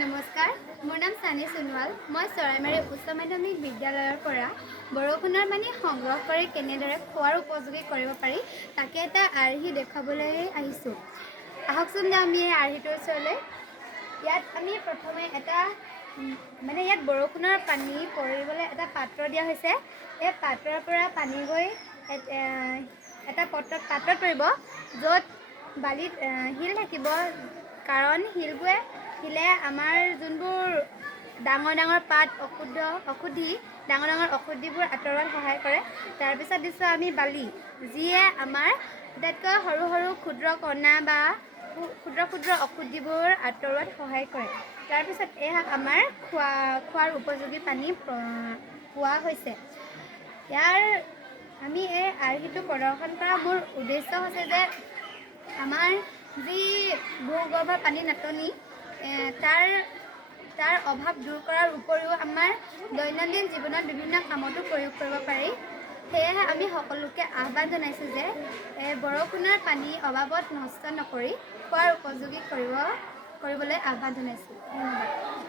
নমস্কাৰ, মোৰ নাম চানি সোণোৱাল। মই চৰাইমাৰী উচ্চ মাধ্যমিক বিদ্যালয়ৰ পৰা বৰষুণৰ পানী সংগ্ৰহ কৰি কেনেদৰে খোৱাৰ উপযোগী কৰিব পাৰি তাকে এটা আৰ্হি দেখুৱাবলৈ আহিছোঁ। আহকচোন আমি এই আৰ্হিটোৰ ওচৰলৈ। ইয়াত আমি প্ৰথমে ইয়াত বৰষুণৰ পানী পৰিবলৈ এটা পাত্ৰ দিয়া হৈছে। এই পাত্ৰৰ পৰা পানী গৈ এটা পাত্ৰত পৰিব, য'ত বালিত শিল থাকিব, কাৰণ শিলে আমাৰ যোনবোৰ ডাঙৰ ডাঙৰ পাত ডাঙৰ ডাঙৰ ঔষধিবোৰ আঁতৰোৱাত সহায় কৰে। তাৰপিছত দিছোঁ আমি বালি, যিয়ে আমাৰ আটাইতকৈ সৰু সৰু ক্ষুদ্ৰ কণা বা ক্ষুদ্ৰ ঔষধিবোৰ আঁতৰোৱাত সহায় কৰে। তাৰপিছত এয়া আমাৰ খোৱাৰ উপযোগী পানী পোৱা হৈছে। আমি এই আৰ্হিটো প্ৰদৰ্শন কৰাৰ মূল উদ্দেশ্য হৈছে যে আমাৰ যি ভূগৰ্ভৰ পানীৰ নাটনি তাৰ অভাৱ দূৰ কৰাৰ উপৰিও আমাৰ দৈনন্দিন জীৱনত বিভিন্ন কামতো প্ৰয়োগ কৰিব পাৰি। সেয়েহে আমি সকলোকে আহ্বান জনাইছোঁ যে বৰষুণৰ পানী অবাবত নষ্ট নকৰি খোৱাৰ উপযোগী কৰিবলৈ আহ্বান জনাইছোঁ। ধন্যবাদ।